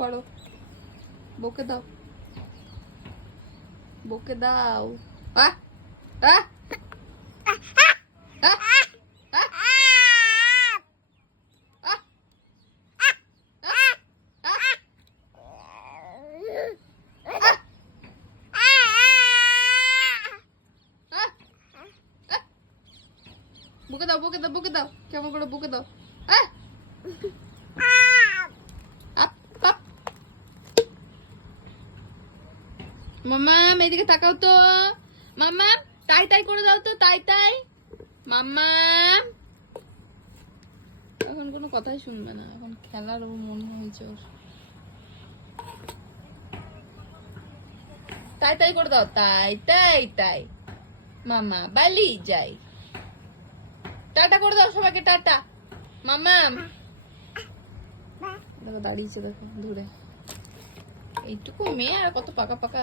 করো বকে দাও বকে দাও আহ আহ আহ আহ বুকে দাও বুকে দাও বুকে দাও কেমন করে বুকে দাও আহ! মাম্মাম এদিকে তাকাও তো। মাম্মাম তাই তাই করে দাও তো, তাই তাই। মাম্মাম এখন কোনো কথাই শুনবে না। এখন খেলার ও মন হয়েছে ওর। তাই তাই করে দাও, তাই তাই তাই। মামা, বালি, যাই। টাটা করে দাও সবাইকে, টাটা। মামাম দেখো, দাঁড়িয়েছে, দেখো দূরে এইটুকু মেয়ে আর কত পাকা পাকা